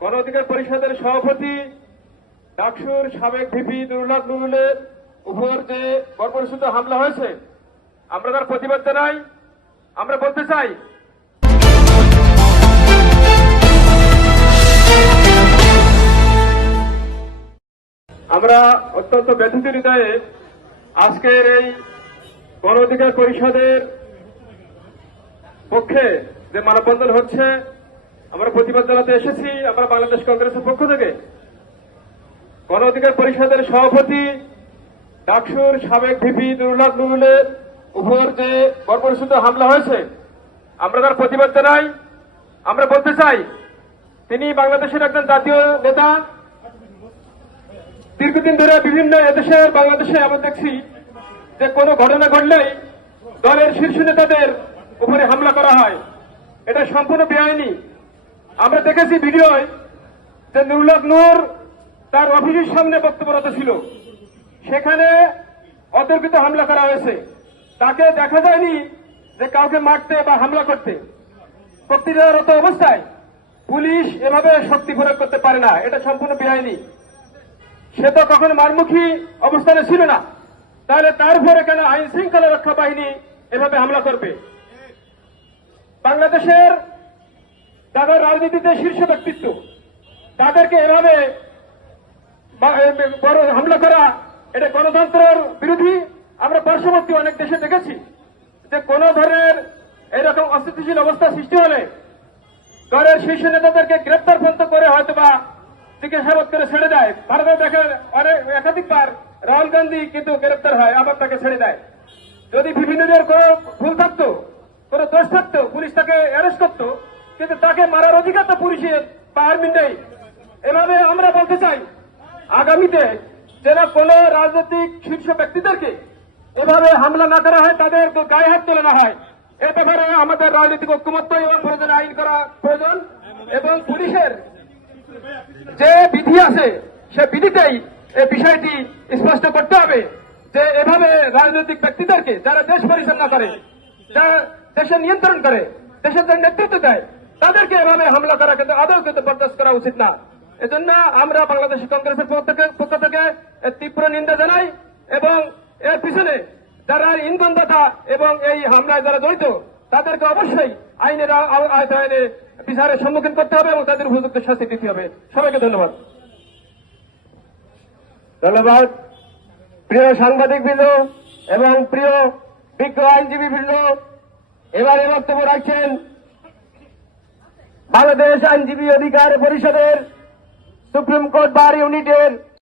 গণ অধিকার পরিষদের সভাপতি, ডাকসুর সাবেক ভিপি নুরুল্লাহ নুরুলের উপর যে বর্বরচিত হামলা হয়েছে। আমরা তার প্রতিবাদ জানাই। আমরা বলতে চাই, আমরা অত্যন্ত ব্যথিত হৃদয়ে আজকের এই গণ অধিকার পরিষদের পক্ষে যে মানববন্ধন হচ্ছে আমরা প্রতিবাদ জানাতে এসেছি আমরা বাংলাদেশ কংগ্রেসের পক্ষ থেকে। গণ অধিকার পরিষদের সভাপতি ডাকসুর সাবেক ভিপি নুরুল্লাহ নুরুলের উপর যে বর্বরচিত হামলা হয়েছে। আমরা তার প্রতিবাদ জানাই। আমরা বলতে চাই, তিনি বাংলাদেশের একজন জাতীয় নেতা। দীর্ঘদিন ধরে বিভিন্ন এদেশের, বাংলাদেশে আমরা দেখছি যে কোনো ঘটনা ঘটলেই দলের শীর্ষ নেতাদের উপরে হামলা করা হয়। এটা সম্পূর্ণ বেআইনি। আমরা দেখেছি ভিডিওয় যে নুরুল্লাহ নূর তার অফিসের সামনে বক্তব্যরত ছিল। সেখানে অতর্কিত হামলা করা হয়েছে। তাকে দেখা যায়নি যে কাউকে মারতে বা হামলা করতে। বক্তৃতারত অবস্থায় পুলিশ এভাবে শক্তি প্রয়োগ করতে পারে না। এটা সম্পূর্ণ বেআইনি। সে তো কখনো মারমুখী অবস্থানে ছিল না। তাহলে তার উপরে কেন আইন শৃঙ্খলা রক্ষা বাহিনী এভাবে হামলা করবে? বাংলাদেশের তাদের রাজনীতিতে শীর্ষ ব্যক্তিত্ব। তাদেরকে এভাবে হামলা করা, এটা গণতন্ত্রের বিরোধী। আমরা পার্শ্ববর্তী অনেক দেশে দেখেছি যে কোন ধরনের এরকম অস্থিতিশীল অবস্থা সৃষ্টি হলে দলের শীর্ষ নেতাদেরকে গ্রেপ্তার পর্যন্ত করে হয়তো বা জিজ্ঞাসাবাদ করে ছেড়ে দেয়। ভারতে দেখে অনেক, একাধিকবার রাহুল গান্ধী কিন্তু গ্রেপ্তার হয়, আবার তাকে ছেড়ে দেয়। যদি বিভিন্নদের কোনো ভুল থাকতো, কোনো দোষ থাকতো, পুলিশ তাকে অ্যারেস্ট করতো কিন্তু তাকে মারার অধিকার তো পুলিশের আর্মি নেই। এভাবে আমরা বলতে চাই, আগামীতে যেন কোন রাজনৈতিক শীর্ষ ব্যক্তিদেরকে এভাবে হামলা না করা হয়, তাদের গায়ে হাত তোলা না হয়। এ ব্যাপারে আমাদের রাজনৈতিক ঐক্যমত্য এবং প্রয়োজনে আইন করা প্রয়োজন এবং পুলিশের যে বিধি আছে, সে বিধিতেই এই বিষয়টি স্পষ্ট করতে হবে যে এভাবে রাজনৈতিক ব্যক্তিদেরকে যারা দেশ পরিচালনা করে, যারা দেশের নিয়ন্ত্রণ করে, দেশের নেতৃত্ব দেয় তাদেরকে এভাবে হামলা করা কিন্তু আদৌ কিন্তু বরদাস্ত করা উচিত না। এজন্য আমরা বাংলাদেশ কংগ্রেসের পক্ষ থেকে তীব্র নিন্দা জানাই এবং এর পিছনে যারা ইন্ধনদাতা এবং এই হামলায় যারা জড়িত, তাদেরকে অবশ্যই আইনের আ- আ- বিচারের সম্মুখীন করতে হবে এবং তাদের উপযুক্ত শাস্তি দিতে হবে। সবাইকে ধন্যবাদ। ধন্যবাদ। প্রিয় সাংবাদিক বৃন্দ এবং প্রিয় বিজ্ঞ আইনজীবী বৃন্দ এবারে বক্তব্য রাখছেন বাংলাদেশ আইনজীবী অধিকার পরিষদের সুপ্রিম কোর্ট বার ইউনিটের